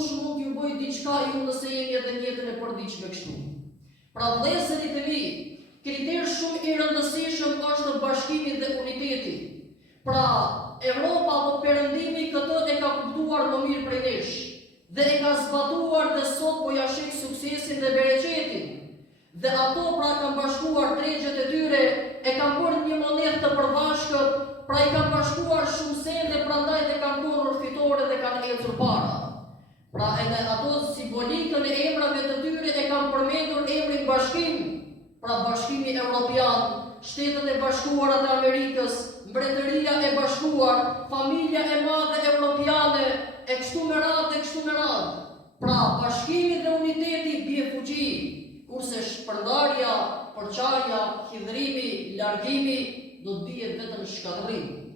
Kush mund t'ju bëj diçka ju nëse jeni edhe në jetën e përditshme kështu. Pra vëllezërit e mi, kriter shumë i rëndësishëm është bashkimi dhe uniteti. Pra Evropa apo Perëndimi këtë e ka kuptuar më mirë prej nesh dhe e ka zbatuar dhe sot po ja sheh suksesin dhe bereqetin. Dhe ato pra kanë bashkuar tregjet e tyre, e kanë bërë një monedhë të përbashkët, pra i kanë bashkuar shumë sende, prandaj dhe kanë korrur fitore dhe kanë ecur para. Pra edhe ato simbolikën e emrave të tyre e kanë përmendur emrin bashkim, pra bashkimi evropian, Shtetet e Bashkuara të Amerikës, Mbretëria e Bashkuar, familja e madhe evropiane, e kështu me radhë. Pra bashkimi dhe uniteti bie fuqi, kurse shpërndarja, përçarja, hidhrimi, largimi do të bie vetëm shkatërrim.